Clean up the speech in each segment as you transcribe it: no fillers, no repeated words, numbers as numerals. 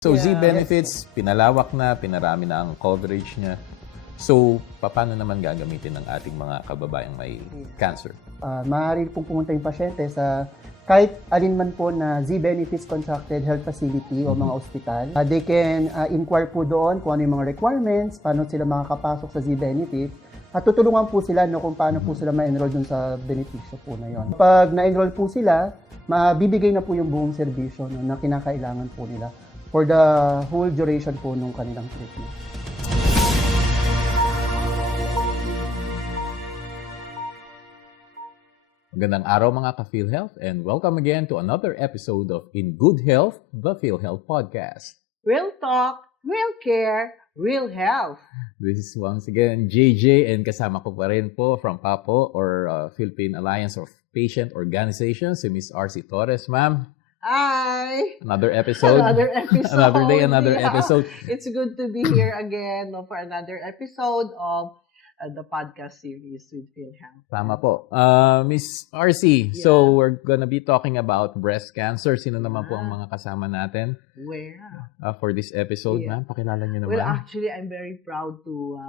So Z Benefits, pinalawak na, pinarami na ang coverage niya. So, paano naman gagamitin ng ating mga kababayang may cancer? Maaari pong pumunta yung pasyente sa kahit alin man po na Z Benefits Contracted Health Facility o mga ospital. They can inquire po doon kung ano yung mga requirements, paano sila makakapasok sa Z Benefits. At tutulungan po sila kung paano po sila ma-enroll dun sa benepisyo po na yon. Pag na-enroll po sila, mabibigay na po yung buong serbisyo na kinakailangan po nila for the whole duration po ng kanilang treatment. Magandang araw mga ka-PhilHealth and welcome again to another episode of In Good Health, the PhilHealth Podcast. Real talk, real care, real health. This is once again JJ and kasama ko pa rin po from PAPO or Philippine Alliance of Patient Organizations, si Ms. RC Torres, ma'am. Hi! Another episode. Another episode. Another day, another Yeah. episode. It's good to be here again for another episode of the podcast series with PhilHealth. Tama po. Miss RC, so we're gonna be talking about breast cancer. Sino naman po ang mga kasama natin Where? for this episode, ma'am? Pakilala niyo naman. Well, actually, I'm very proud to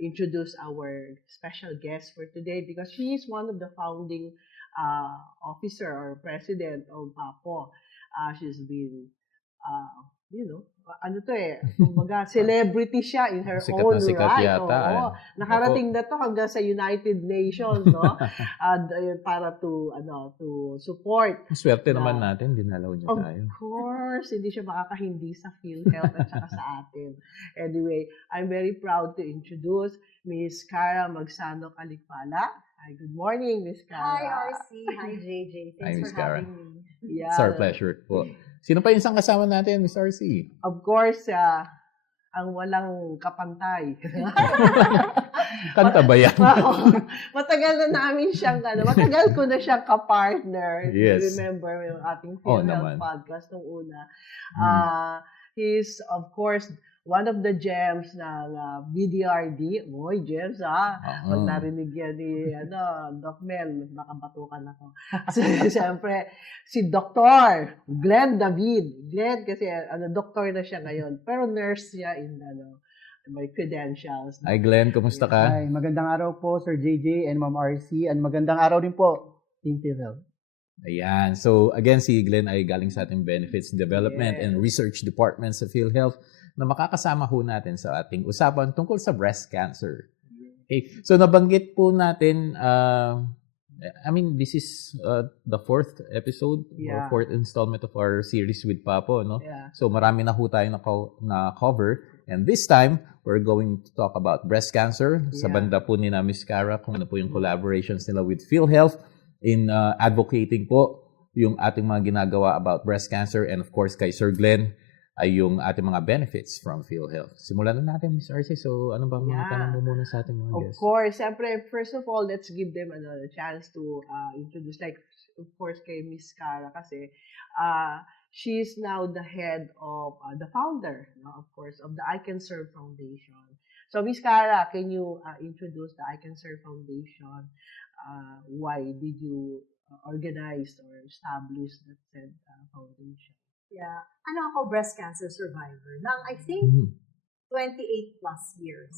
introduce our special guest for today because she is one of the founding officer or president of PAPO. She's been, kumbaga, celebrity siya in her Sikat own na sikat right. yata, Oo. Nakarating na to hanggang sa United Nations, no? Para to support. Swerte naman natin, dinalaw niya Of tayo. course, hindi siya makakahindi sa PhilHealth at saka sa atin. Anyway, I'm very proud to introduce Ms. Cara Magsano Calicpala. Hi, good morning, Ms. Cara. Hi, RC. Hi, JJ. Hi, Thanks Miss for Cara. having me. Yeah. It's our pleasure po. Sino pa yung isang kasama natin, Miss RC? Of course, ang walang kapantay. Kanta ba yan? Matagal na namin siyang, matagal ko na siyang kapartner. Yes. Remember yung ating Oh, PhilHealth naman. podcast nung una. He's, of course, one of the gems ng BDRD. Uy, gems Pag narinig yan ni Doc Mel, nakabatukan ako. So, siyempre, si Dr. Glenn David. Glenn kasi doktor na siya ngayon. Pero nurse siya in may credentials. Hi Glenn, kumusta ka? Hi, magandang araw po Sir JJ and Ma'am RC and magandang araw din po Team PhilHealth. Ayan. So again, si Glenn ay galing sa ating Benefits Development and Research Department sa PhilHealth na makakasama ho natin sa ating usapan tungkol sa breast cancer. Okay. So nabanggit po natin, this is the fourth episode or fourth installment of our series with Papo, no? Yeah. So marami na ho tayo na cover. And this time, we're going to talk about breast cancer. Sa banda po ni na Ms. Cara, kung ano po yung collaborations nila with PhilHealth in advocating po yung ating mga ginagawa about breast cancer. And of course, kay Sir Glenn, ay yung ating mga benefits from PhilHealth. Simulan na natin, Ms. RC. So, ano ba mga tanong mo muna sa ating mga guests? Of course. Siyempre, first of all, let's give them a chance to introduce. Like, of course, kay Miss Cara kasi she is now the head of, the founder, of course, of the I Can Serve Foundation. So, Miss Cara, can you introduce the I Can Serve Foundation? Why did you organize or establish that said foundation? Yeah. Ako, breast cancer survivor ng, I think, 28 plus years.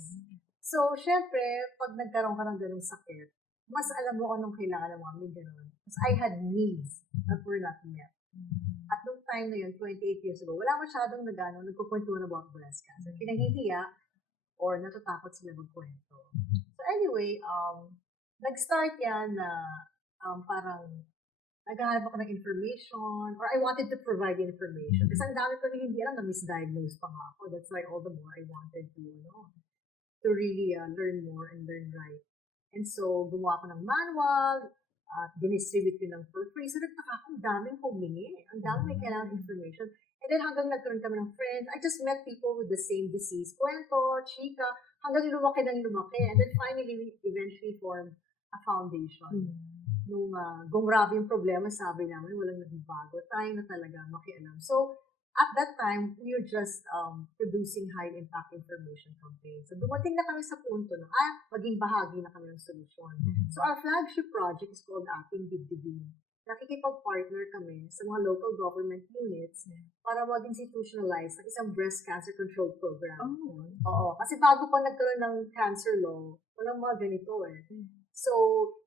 So, syempre, pag nagkaroon ka ng ganung sakit, mas alam mo anong kailangan ng mga may ganun. Because I had needs that were not met. At nung time na yun, 28 years ago, wala masyadong nagkukwentuhan about breast cancer. Pinahihiya or natatakot sila magkwento. So anyway, nag-start yan na parang naghahanap ako ng information or I wanted to provide information. Kasi ang dami ko hindi alam na misdiagnosed pa nga ako. That's why all the more I wanted to really learn more and learn right. And so, gumawa ako ng manual, dinistribute ko ng for free. So, nagtaka ako, ang daming humingi. Ang daming may kailangan information. And then, hanggang nagkaroon kami ng friends, I just met people with the same disease. Kwento, chika, hanggang lumaki ng lumaki. And then, finally, we eventually formed a foundation. Nung gumrabi yung problema, sabi namin, walang nagbago. Tayo na talaga makialam. So, at that time, we were just producing high-impact information campaigns. So, dumating na kami sa punto na, maging bahagi na kami ng solusyon. So, our flagship project is called Ating Dibdibin. nakikipag-partner kami sa mga local government units para mag-institutionalize ng isang breast cancer control program. Oo. Kasi bago pa nagkaroon ng cancer law, walang mga ganito eh. So,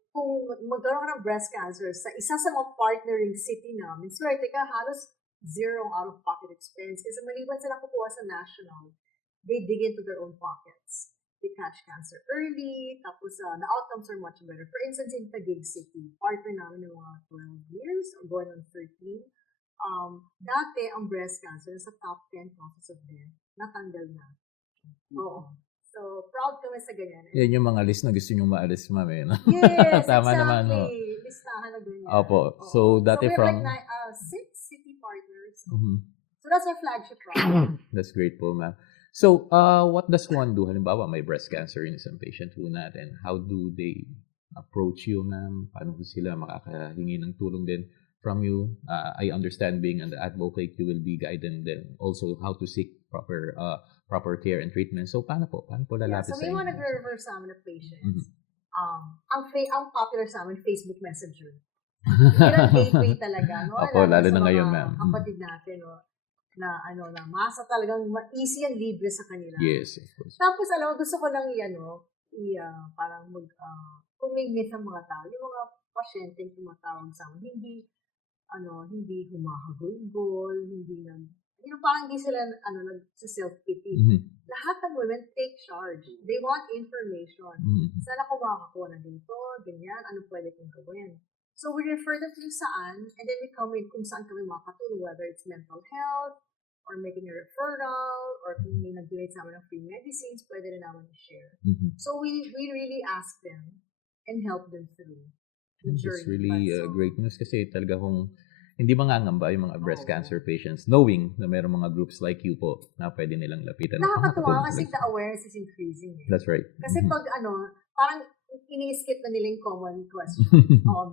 kung magkaroon ka ng breast cancer sa isa sa mga partnering city namin, swerte ka, halos zero out-of-pocket expense. Kasi maliban sila kukuha sa national, they dig into their own pockets. They catch cancer early, tapos the outcomes are much better. For instance, in Taguig City, partner namin ng mga 12 years, or going on 13, dati ang breast cancer sa top 10 causes of death, natanggal na. Oo. So, proud kami sa ganyan. Yan yung mga list na gusto nyo maalis, ma'am. Eh, no? Yes, Tama exactly. naman, ho. Listahan na ganyan. Opo. Oo. So, dati we have from... like 6 city partners. Mhm. So, that's our flagship project. That's great po, ma'am. So, what does one do? Halimbawa, may breast cancer in isang patient po natin. How do they approach you, ma'am? Paano po sila makakahingi ng tulong din from you? I understand being an advocate, you will be guiding them also how to seek proper care and treatment. So, paano po? Paano po lalapit So, sa we inyo? want to refer sa amin ng patients. Mhm. Ang popular sa amin, Facebook Messenger. Yun ang gateway talaga. No? Opo, lalo sa na ngayon, mga ma'am. kapatid natin, no? na masa talagang easy and libre sa kanila. Yes, of course. Tapos, alam mo, gusto ko lang parang kung may myth ang mga tao, yung mga pasyenteng tumatawag sa amin, hindi humahagulgol, parang hindi sila, nagsa-self-pity. Mhm. Lahat ng women take charge. They want information. Mhm. Saan ako makakakuha na dito, ganyan, ano pwede kong gawin. So, we refer them to saan, and then we come with kung saan kami makatulong, whether it's mental health, or making a referral, or kung may nag-donate sa amin ng free medicines, pwede rin naman i-share. Mhm. So, we really ask them and help them through the It's journey. really But so, great news kasi talaga kung hindi mangangamba yung mga breast Oo. cancer patients knowing na mayroong mga groups like you po na pwede nilang lapitan. at nakakatuwa makakatulong kasi talaga. the awareness is increasing. That's right. Kasi Mhm. pag parang ini-skip na nila yung common question.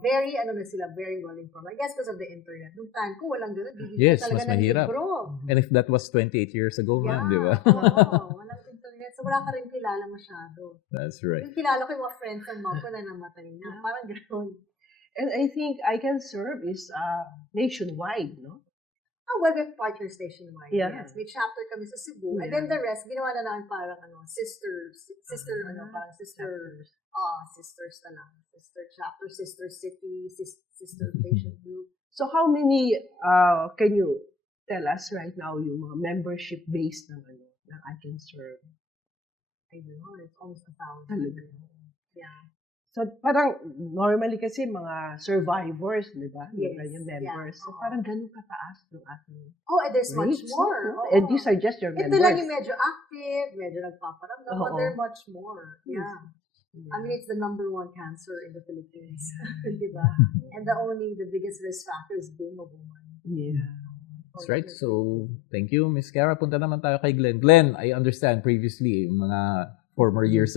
Very, sila, very well informed. I guess because of the internet. Nung time ko, walang gano'n. Yes, talaga mas ng mahirap. libro. And if that was 28 years ago, ma'am, di ba? Oo, walang internet. So, wala ka rin kilala masyado. That's right. Yung kilala ko yung mga friends ng mom ko na namatay na. Parang gano'n. And I think I Can Serve is nationwide, no? Well, we have partners nationwide. Yeah. Yes. May chapter kami sa Cebu. And Yeah. then the rest, ginawa na namin parang sisters na lang. Sister chapter, sister city, sister patient group. So how many can you tell us right now yung mga membership base ng I Can Serve? I don't know, it's almost 1,000. Talaga. Yeah. So parang normally kasi mga survivors, di ba? Yes, Yung members. yeah, So oo. parang ganun kataas ng ating Oh, and there's much rates, more. no? Oo. And these are just your Ito members. lang yung medyo active, medyo nagpaparamdam, but Oo. there are much more. Yeah. Yeah. I mean, it's the number 1 cancer in the Philippines. Di ba? And the biggest risk factor is being a woman. Yeah. That's right. So, thank you, Miss Cara. Punta naman tayo kay Glenn. Glenn, I understand previously, mga former years,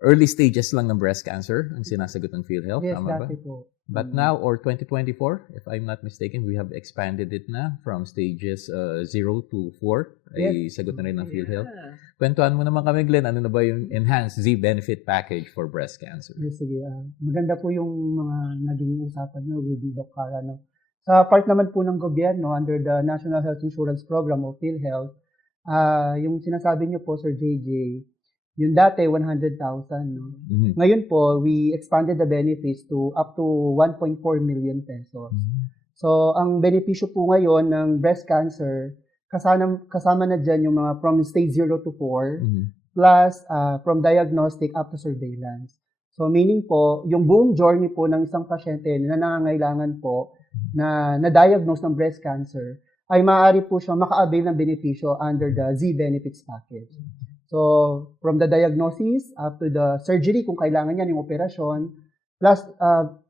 early stages lang ng breast cancer ang sinasagot ng PhilHealth. Yes, Tama ba? dati po. But now, or 2024, if I'm not mistaken, we have expanded it na from stages 0 to 4. Ay sagot na rin ng PhilHealth. Yeah. Kwentuhan mo naman kami, Glenn, ano na ba yung Enhanced Z-Benefit Package for breast cancer? Yes, sige. Maganda po yung mga naging usapan nyo with Doc Cara. No? Sa part naman po ng gobyerno, under the National Health Insurance Program o PhilHealth, yung sinasabi nyo po, Sir JJ, yung dati 100,000. No? Mhm. Ngayon po, we expanded the benefits to up to 1.4 million pesos. So, ang benepisyo po ngayon ng breast cancer, kasama na dyan yung mga from stage 0 to 4, Mhm. plus from diagnostic up to surveillance. So, meaning po, yung buong journey po ng isang pasyente na nangangailangan po na na-diagnose ng breast cancer, ay maaari po siya maka-avail ng benepisyo under the Z-Benefits Package. So, from the diagnosis up to the surgery, kung kailangan yan, yung operasyon, plus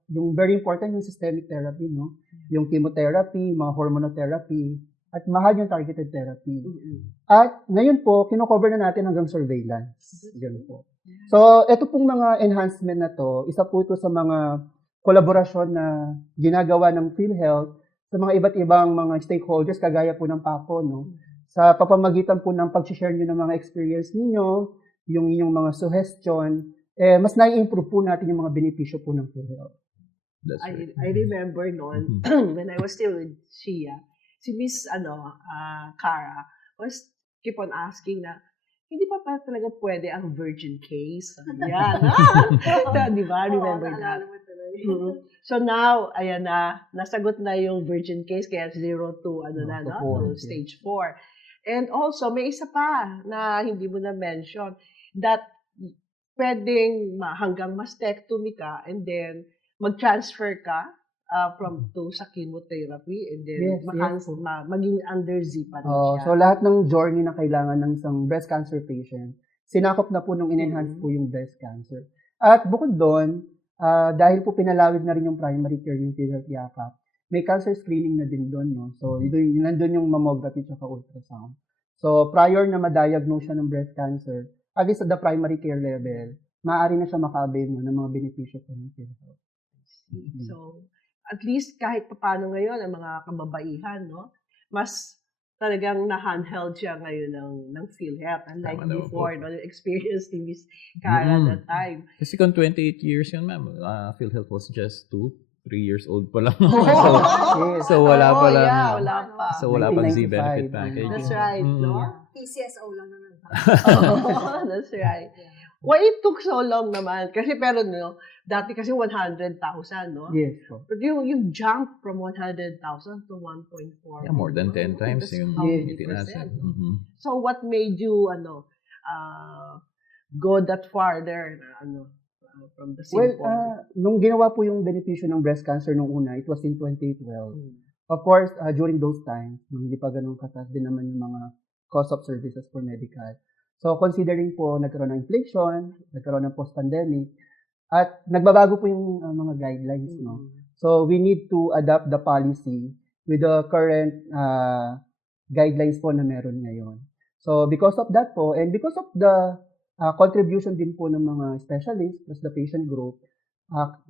yung very important yung systemic therapy, no? Yung chemotherapy, mga hormonotherapy, at mahal yung targeted therapy. At ngayon po, kino-cover na natin hanggang surveillance. Yan po. So, ito pong mga enhancement na to, isa po ito sa mga kolaborasyon na ginagawa ng PhilHealth sa mga iba't ibang mga stakeholders, kagaya po ng PAPO, no? Sa papamagitan po ng pag-share nyo ng mga experience ninyo, yung inyong mga suggestion, mas nai-improve po natin yung mga benepisyo po ng PhilHealth. That's right. I remember noon when I was still with Shia, si Miss Cara was keep on asking na hindi pa talaga pwede ang virgin case. Yan. Di ba? Remember that? naalala mo tuloy. Mhm. So now, ayan na, nasagot na yung virgin case, kaya 0 to, to to 4, stage 4. And also, may isa pa na hindi mo na-mention, that pwedeng hanggang mastectomy ka, and then mag-transfer ka sa chemotherapy, and then Yes, yes. maging under Z pa rin siya. So lahat ng journey na kailangan ng isang breast cancer patient, sinakop na po nung in-enhance po yung breast cancer. At bukod doon, dahil po pinalawig na rin yung primary care, yung PhilHealth Yakap, may cancer screening na din doon, no? So, nandun yung mammography at ultrasound. So, prior na ma-diagnose siya ng breast cancer, at least at the primary care level, maaari na siya maka-avail ng mga benepisyo po ng PhilHealth. So, at least kahit paano ngayon, ang mga kababaihan, no? Mas talagang na-handheld siya ngayon ng PhilHealth. Unlike Tama naman before, po. no? The experience ni Miss Cara that time. Kasi kung 28 years yun, ma'am, PhilHealth was just 2-3 years old pa lang. Yes. So, wala pa lang. Yeah, wala pa. So, wala pang 1995. Z-benefit package. That's right, no? PCSO lang naman. Oh, that's right. Why it took so long naman? Kasi pero no, dati kasi 100,000, no? Yes po. But you jump from 100,000 to 1.4. Yeah, more than 10 times That's yung how many itinasan. percent? Mhm. So what made you go that farther from the Well, simple? nung ginawa po yung benepisyo ng breast cancer nung una, it was in 2012. Mm. Of course, during those times, nung hindi pa ganun kataas din naman yung mga cost of services for medical. So, considering po nagkaroon ng inflation, nagkaroon ng post-pandemic, at nagbabago po yung mga guidelines, no? So, we need to adapt the policy with the current guidelines po na meron ngayon. So, because of that po, and because of the contribution din po ng mga specialists plus the patient group,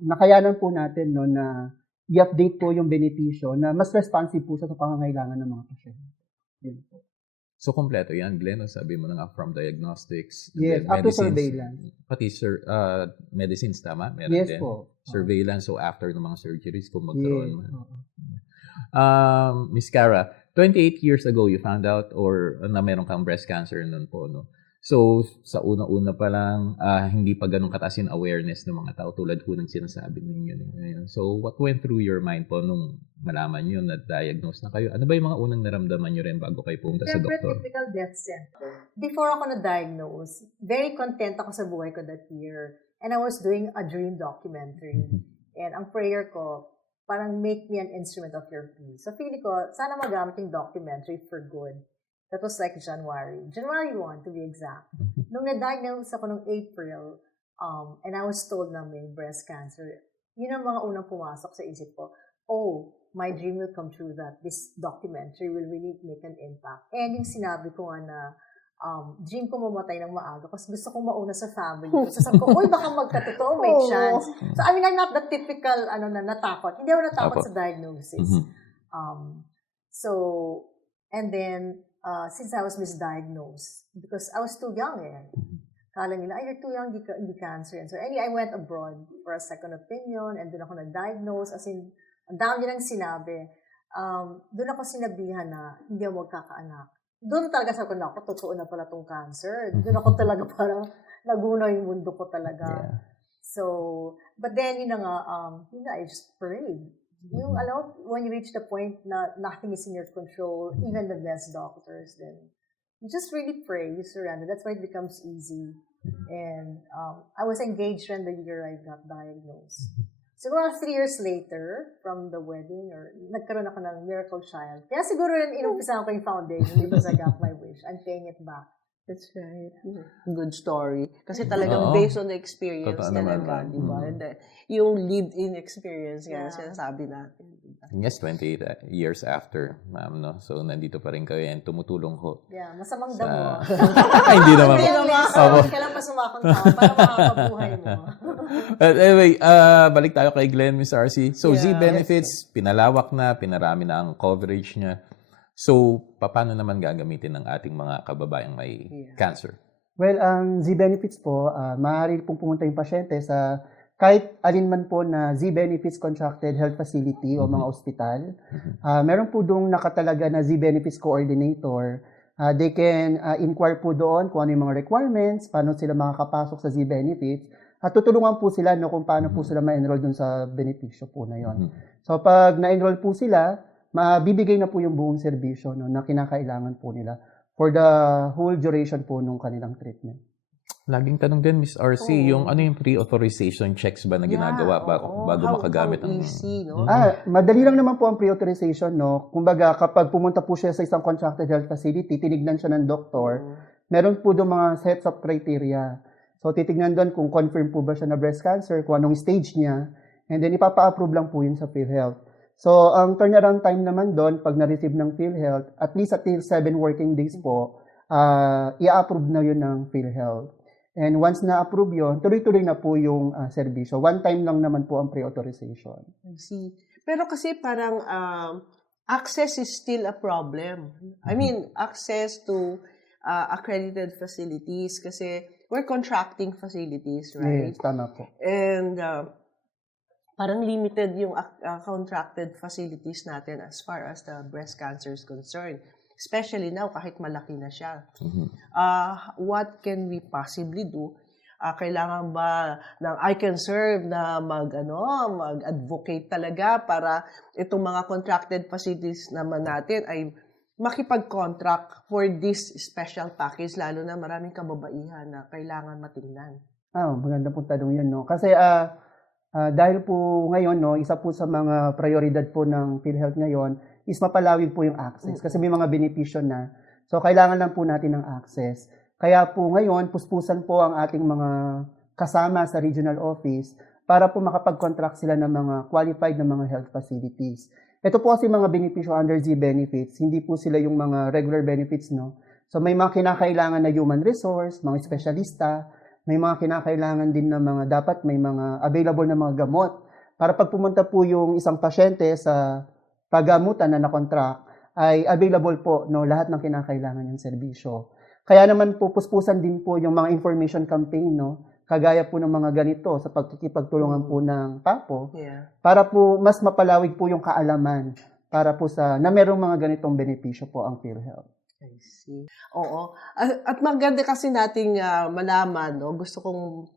nakayanan po natin no, na i-update po yung benepisyo na mas responsive po sa pangangailangan ng mga pasyente. Yun po. So, kompleto yan, Glenn. Sabi mo na nga, from diagnostics, and Yes, then up to medicines, surveillance. Pati medicines, tama? Meron Yes din. po. Surveillance, so after ng mga surgeries, kung magkaroon Yes. man. Miss Cara, 28 years ago, you found out or na meron kang breast cancer nun po, no? So, sa una-una pa lang, hindi pa ganun kataas yung awareness ng mga tao tulad po ng sinasabi ninyo ngayon. So, what went through your mind po nung malaman nyo na diagnose na kayo? Ano ba yung mga unang naramdaman nyo rin bago kayo pumunta sa Siyempre, doktor? typical death center. Before ako na-diagnose, very content ako sa buhay ko that year. And I was doing a dream documentary. And ang prayer ko, parang make me an instrument of your peace. So feeling ko, sana magamit yung documentary for good. That was like January 1 to be exact. Nung na-diagnose ako noong April, and I was told na may breast cancer, yun ang mga unang pumasok sa isip ko. Oh, my dream will come true that this documentary will really make an impact. And yung sinabi ko nga na dream ko mamatay ng maaga kasi gusto kong mauna sa family ko. So sabi ko, uy, baka magkatotoo, may chance. So I mean, I'm not the typical, natakot. Hindi ako natakot sa diagnosis. So, and then, since I was misdiagnosed, because I was too young Kala nila, you're too young, hindi cancer. And so anyway, I went abroad for a second opinion and doon ako na-diagnose. As in, ang dami nilang sinabi. Doon ako sinabihan na hindi ako magkakaanak. Doon talaga sabi ko na ako, totoo na pala tong cancer. Doon ako talaga parang nagunaw yung mundo ko talaga. Yeah. So, but then, I just prayed. Yung, when you reach the point na nothing is in your control, even the best doctors, then you just really pray, you surrender. That's why it becomes easy. And I was engaged when the year I got diagnosed. Siguro 3 years later from the wedding, or nagkaroon ako ng miracle child. Kaya siguro rin inumpisahan ko yung foundation because I got my wish. I'm paying it back. That's right. Good story. Kasi talagang Oo. based on the experience Totoo naman. talaga, di ba? And yung lived-in experience nga, Yeah. sinasabi natin. Diba? Yes, 28 years after, ma'am, no? So, nandito pa rin kayo and tumutulong ho. Yeah, masamang Sa... damo. Hindi naman. Hindi yung lesson, Opo. kailan pa sumakong tao para makakabuhay mo. But anyway, balik tayo kay Glenn, Miss RC. So, Yeah. Z-benefits, pinalawak na, pinarami na ang coverage niya. So, paano naman gagamitin ng ating mga kababayang may cancer? Well, ang Z-benefits po, maaari pong pumunta yung pasyente sa kahit alin man po na Z-Benefits Contracted Health Facility o mga ospital, meron po doong nakatalaga na Z-Benefits Coordinator. They can inquire po doon kung ano yung mga requirements, paano sila makakapasok sa Z-Benefits, at tutulungan po sila kung paano po sila ma-enroll doon sa benepisyo po na yon. So pag na-enroll po sila, mabibigay na po yung buong serbisyo na kinakailangan po nila for the whole duration po nung kanilang treatment. Laging tanong din, Miss RC, yung ano yung pre-authorization checks ba na ginagawa bago makagamit how ng... easy, no? Madali lang naman po ang pre-authorization, no? Kumbaga, kapag pumunta po siya sa isang contracted health facility, tinignan siya ng doktor, meron po doon mga sets of criteria. So, titignan doon kung confirm po ba siya na breast cancer, kung anong stage niya, and then ipapa-approve lang po yun sa PhilHealth. So, ang turnaround time naman doon, pag na-receive ng PhilHealth, at least at 7 working days po, i-approve na yun ng PhilHealth. And once na-approve yun, tuloy-tuloy na po yung serbisyo. One time lang naman po ang pre-authorization. I see. Pero kasi parang access is still a problem. I mean, access to accredited facilities kasi we're contracting facilities, right? Yes, tama po. And parang limited yung contracted facilities natin as far as the breast cancer is concerned. Especially now, kahit malaki na siya. What can we possibly do? Kailangan ba ng I Can Serve na mag-advocate talaga para itong mga contracted facilities naman natin ay makipag-contract for this special package, lalo na maraming kababaihan na kailangan matingnan. Maganda po tanong yun, no? Kasi dahil po ngayon, no, isa po sa mga prioridad po ng PhilHealth ngayon is mapalawig po yung access kasi may mga benepisyo na. So, kailangan lang po natin ng access. Kaya po ngayon, puspusan po ang ating mga kasama sa regional office para po makapag-contract sila ng mga qualified na mga health facilities. Ito po kasi mga benepisyo under Z-Benefits, hindi po sila yung mga regular benefits, no? So, may mga kinakailangan na human resource, mga espesyalista, may mga kinakailangan din na dapat may mga available na mga gamot para pag pumunta po yung isang pasyente sa paggamutan na na-contract, ay available po, no, lahat ng kinakailangan ng serbisyo. Kaya naman po, puspusan din po yung mga information campaign, no, kagaya po ng mga ganito sa pagkikipagtulungan po ng PAPO, para po mas mapalawig po yung kaalaman para po na merong mga ganitong benepisyo po ang PhilHealth. I see. Oo. At maganda kasi nating malaman, no, gusto kong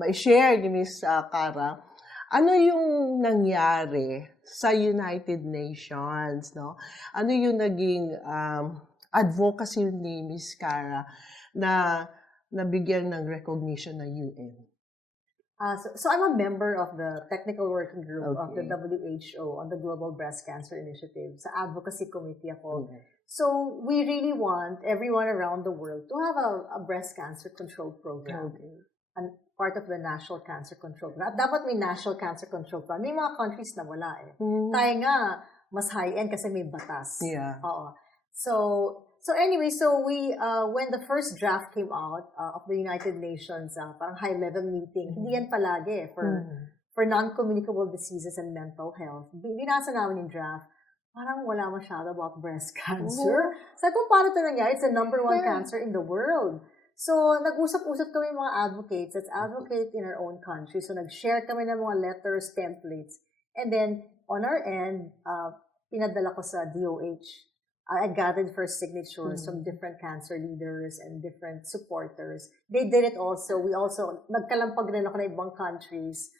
ma-share ni Ms. Cara, ano yung nangyari sa United Nations, no? Ano yung naging advocacy ni Ms. Cara na nabigyan ng recognition ng UN? So I'm a member of the technical working group of the WHO on the Global Breast Cancer Initiative. Sa advocacy committee ako. So we really want everyone around the world to have a breast cancer control program. And part of the National Cancer Control Program. At dapat may National Cancer Control Program. May mga countries na wala eh. Tayo nga, mas high-end kasi may batas. Yeah. Oo. So anyway, we when the first draft came out of the United Nations, parang high-level meeting, hindi yan palagi for non-communicable diseases and mental health. Binasa namin yung draft, parang wala masyado about breast cancer. Sabi ko, paano ito nangyari? It's the number 1 cancer in the world. So, nag-usap-usap kami mga advocates. Let's advocate in our own country. So, nag-share kami ng mga letters, templates. And then, on our end, pinadala ko sa DOH. I gathered first signatures from different cancer leaders and different supporters. They did it also. We also, nagkalampag rin ako na ibang countries.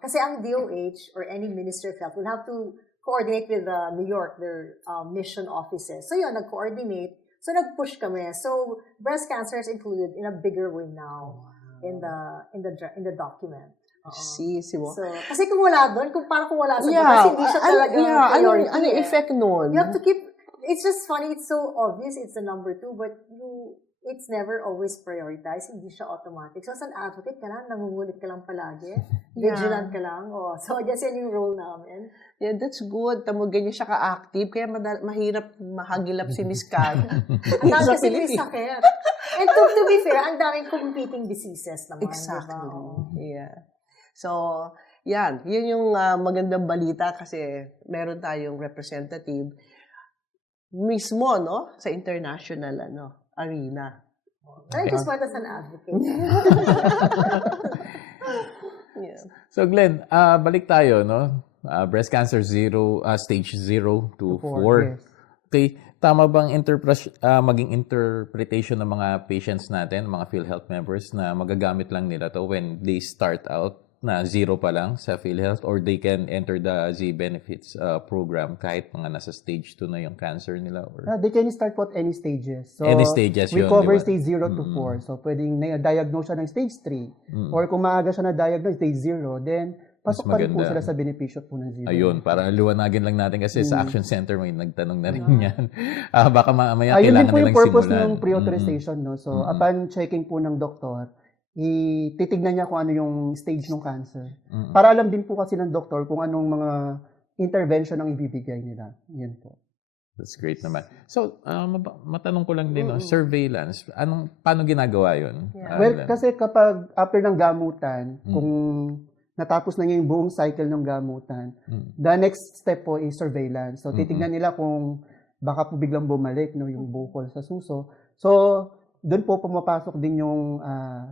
Kasi ang DOH or any Minister of Health will have to coordinate with New York, their mission offices. So, yun, nag-coordinate. So, nag-push kami. So, breast cancer is included in a bigger way now in the document. See mo. So, kasi kung wala doon, parang kung wala sa batas, hindi siya talaga priority. Ano effect nun? You have to keep, it's just funny, it's so obvious, it's the number 2, but it's never always prioritized, hindi siya automatic. So, as an advocate ka lang, nangungulit ka lang palagi, vigilant ka lang. So, I guess yan yung role namin. Yeah, that's good. Tamo ganyan siya ka-active, kaya mahirap mahagilap si Ms. Cara. Ang dami kasi may sakit. And to be fair, ang daming competing diseases naman. Exactly. Diba? Yeah. So, yan yung magandang balita kasi meron tayong representative mismo, no, sa international arena. I just want as an advocate. Yeah. So Glenn, balik tayo, no? Breast cancer stage 0 to 4. Yes. Okay, tama bang maging interpretation ng mga patients natin, mga PhilHealth members na magagamit lang nila to when they start out na 0 pa lang sa PhilHealth, or they can enter the Z benefits program kahit mga nasa stage 2 na yung cancer nila? Or They can start po at any stages. So, Any stages we yun, cover di ba? stage 0 to 4. So, pwedeng na-diagnose siya ng stage 3. Or kung maaga siya na-diagnose, stage 0, then pasok pa rin po maganda. sila sa benepisyo po ng Z. ayun, para liwanagin lang natin kasi sa Action Center may nagtanong na rin yan. Baka mamaya Ayun din kailangan po yung nilang purpose simulan. ng pre-authorization. No? So, upon checking po ng doktor, titignan niya kung ano yung stage ng cancer. Para alam din po kasi ng doktor kung anong mga intervention ang ibibigay nila. Yan po. That's great naman. So, matanong ko lang din, no? Surveillance, paano ginagawa yun? Yeah. Well, kasi kapag after ng gamutan, kung natapos na niya yung buong cycle ng gamutan, the next step po is surveillance. So, titignan nila kung baka po biglang bumalik no, yung bukol sa suso. So, doon po pumapasok din yung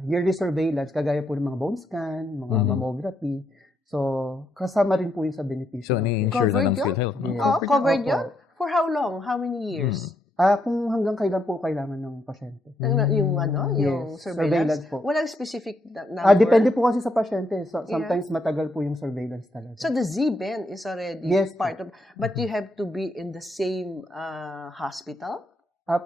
yearly surveillance, kagaya po ng mga bone scan, mga mammography. So, kasama rin po yun sa benepisyo. So, ni-insure na ng Covered yun? PhilHealth. No? Yeah. Covered Opo. yun? For how long? How many years? Kung hanggang kailan po kailangan ng pasyente. Yung yung Yes, surveillance? po. Walang specific number? Depende po kasi sa pasyente. So, sometimes matagal po yung surveillance talaga. So the Z-Ben is already Yes, part of, but you have to be in the same hospital?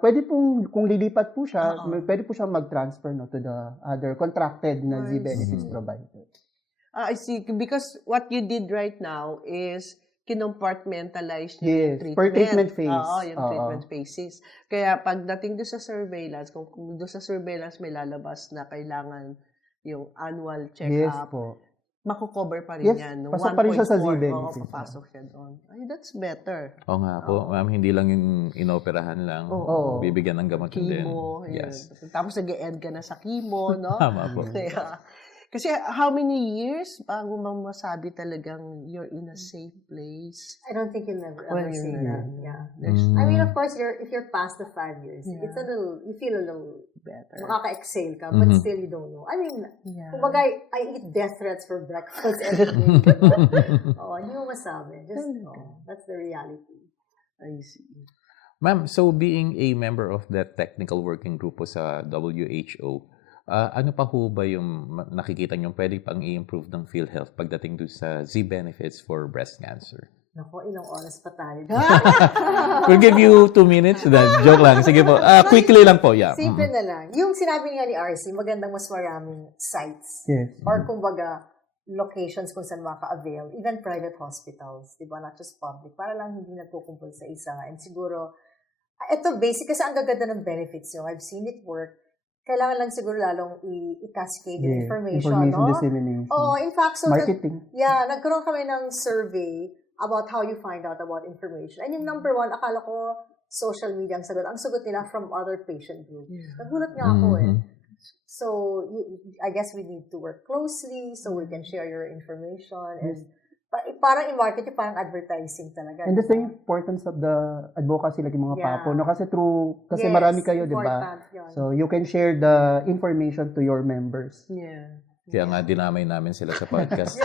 Pwede pong, kung lilipat po siya, pwede po siya mag-transfer no, to the other contracted na Z benefits provider. I see. Because what you did right now is kinompartmentalize niyo Yes, yung treatment. per treatment phase. Oo, yung Oo. treatment phases. Kaya pagdating doon sa surveillance, kung doon sa surveillance may lalabas na kailangan yung annual Yes check-up, po. makukover pa rin Yes, yan. No? pasok pa rin siya sa 1.4, Z-benefits. papasok siya doon. Ay, that's better. Oo nga po, ma'am, hindi lang yung inoperahan lang. Oo. Bibigyan ng gamot din. Chemo. Yes. Yun. Tapos nag-e-end ka na sa chemo, no? Tama po. Kaya, kasi how many years bago masabi talagang you're in a safe place? I don't think you'll ever Well, say you're that. not. Yeah. There's I mean, of course, if you're past the 5 years, Yeah. it's a little, you feel a little better. makaka-exhale ka, but still you don't know. I mean, Yeah. kumbaga, I eat death threats for breakfast every day. Oh, hindi mo masabi. Just, that's the reality. I see. Ma'am, so being a member of that technical working group po sa WHO, ano pa ho ba yung nakikita nyo pwede pang i-improve ng PhilHealth pagdating doon sa Z benefits for breast cancer? Naku, ilang oras pa tayo. We'll give you 2 minutes. Joke lang. Sige po. Quickly lang po. Yeah. Simple na lang. Yung sinabi niya ni RC, magandang mas maraming sites. Yes. Or kumbaga, locations kung saan maka-avail, even private hospitals, di ba, not just public, para lang hindi nagkukumpul sa isa. And siguro, ito basic kasi ang gaganda ng benefits yung I've seen it work. Kailangan lang siguro lalong i-cascade yung information, no? Dissemination. Oo, in fact, so Marketing. nagkaroon kami ng survey about how you find out about information. And yung number 1, akala ko social media ang sagot. Ang sagot nila from other patient groups. Nagulat nga ako So, I guess we need to work closely so we can share your information. And parang i-market yung parang advertising talaga. And that's the importance of the advocacy, like yung mga Yeah. papo. No? Kasi Yes, marami kayo, di ba? important yun. So, you can share the information to your members. Yeah. Kaya nga dinamay namin sila sa podcast.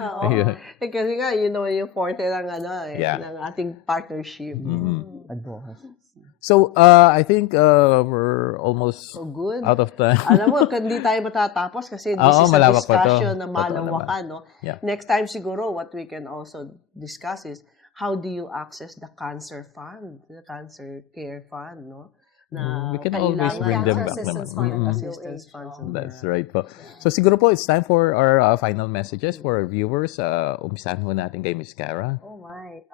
Oo. Ayun. Kasi nga, yung forte ng, Yeah. ng ating partnership. Advocacy. So, I think we're almost So good. out of time. Alam mo, hindi tayo matatapos kasi this Oo, is a malawak pa to. discussion na Totoo malawakan, no? Yeah. Next time siguro, what we can also discuss is how do you access the cancer fund, the cancer care fund, no? Na We can always kailangan- bring them Cancer back Assistance naman. Fund, Assistance funds. That's right po. So siguro po, it's time for our final messages for our viewers. Umpisahan mo natin kay Miss Cara. Oh my.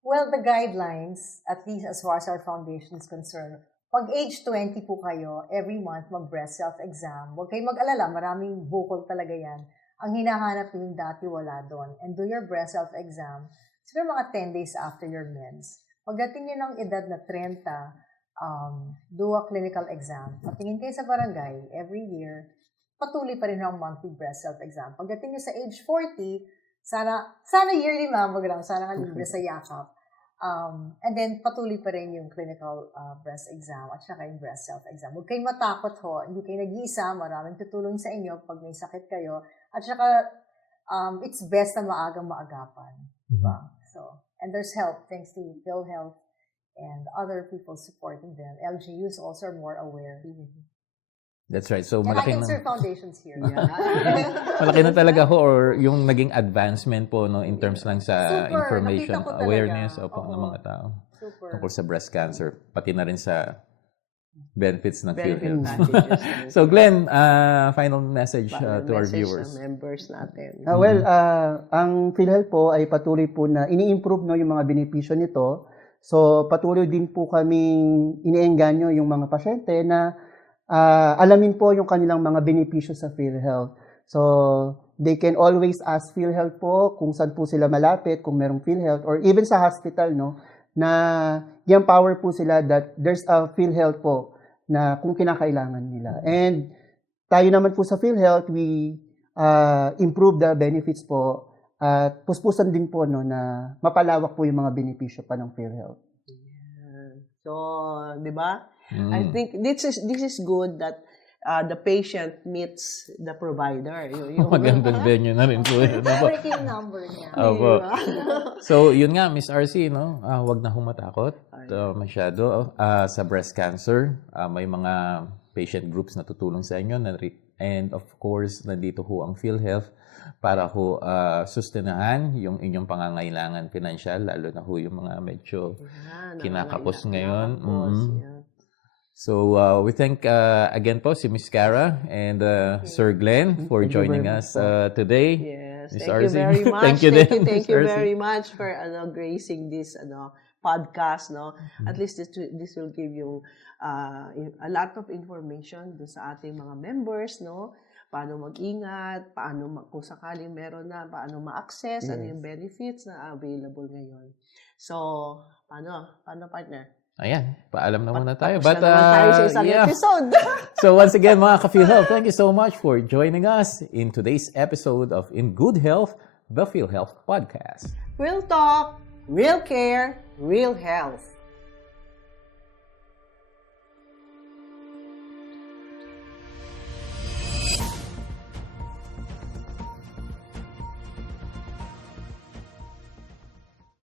Well, the guidelines, at least as far as our foundation is concerned, pag age 20 po kayo, every month mag-breast self-exam. Huwag kayong mag-alala, maraming bukol talaga yan. Ang hinahanap yung dati wala doon. And do your breast self-exam, siguro mga 10 days after your meds. Pagdating nyo ng edad na 30, do a clinical exam. Patingin kayo sa barangay every year, patuloy pa rin ang monthly breast self-exam. Pagdating nyo sa age 40, sana yearly mammogram, sana nga libre sa yakap. And then, patuloy pa rin yung clinical breast exam at saka yung breast self-exam. Huwag kayong matakot ho. Hindi kayo nag-iisa. Maraming tutulong sa inyo pag may sakit kayo. At saka, it's best na maagang maagapan. Diba? So, and there's help thanks to PhilHealth and other people supporting them. LGUs also are more aware. That's right. So, And malaki Cancer Foundation's here. malaki na talaga ho or yung naging advancement po no in terms lang sa Super. information Nakita ko talaga. awareness ng Oo. mga tao Super. tungkol sa breast cancer pati na rin sa benefits ng Benefit PhilHealth. packages. So Glenn, final message Final to our message viewers. sa members natin. Ang PhilHealth po ay patuloy po na ini-improve no yung mga benepisyo nito. So patuloy din po kaming iniengganyo yung mga pasyente na alamin po yung kanilang mga benepisyo sa PhilHealth. So they can always ask PhilHealth po kung saan po sila malapit, kung merong PhilHealth or even sa hospital no na i-empower po sila that there's a PhilHealth po na kung kinakailangan nila. And tayo naman po sa PhilHealth, we improve the benefits po at puspusan din po no na mapalawak po yung mga benepisyo pa ng PhilHealth. So, di ba? I think this is good that the patient meets the provider. Magandang venue na rin po. Breaking number niya. Opo. So, yun nga, Miss RC, no? Huwag na humatakot masyado sa breast cancer. May mga patient groups na tutulong sa inyo. And of course, nandito ho ang PhilHealth para ho sustenahan yung inyong pangangailangan pinansyal, lalo na ho yung mga medyo kinakapos ngayon. So, we thank again po si Miss Cara and Sir Glenn for joining us today. Yes, Miss thank you RC. very much. Thank you, thank Miss you RC. very much for gracing this podcast. No, at least this will give you a lot of information do sa ating mga members. No, paano mag-ingat, kung sakaling meron na, paano ma-access, ano yung benefits na available ngayon. So, paano partner? Ayan, paalam na muna tayo. Tapos na naman tayo sa isang episode. So once again, mga ka-PhilHealth, thank you so much for joining us in today's episode of In Good Health, the PhilHealth Podcast. Real talk, real care, real health.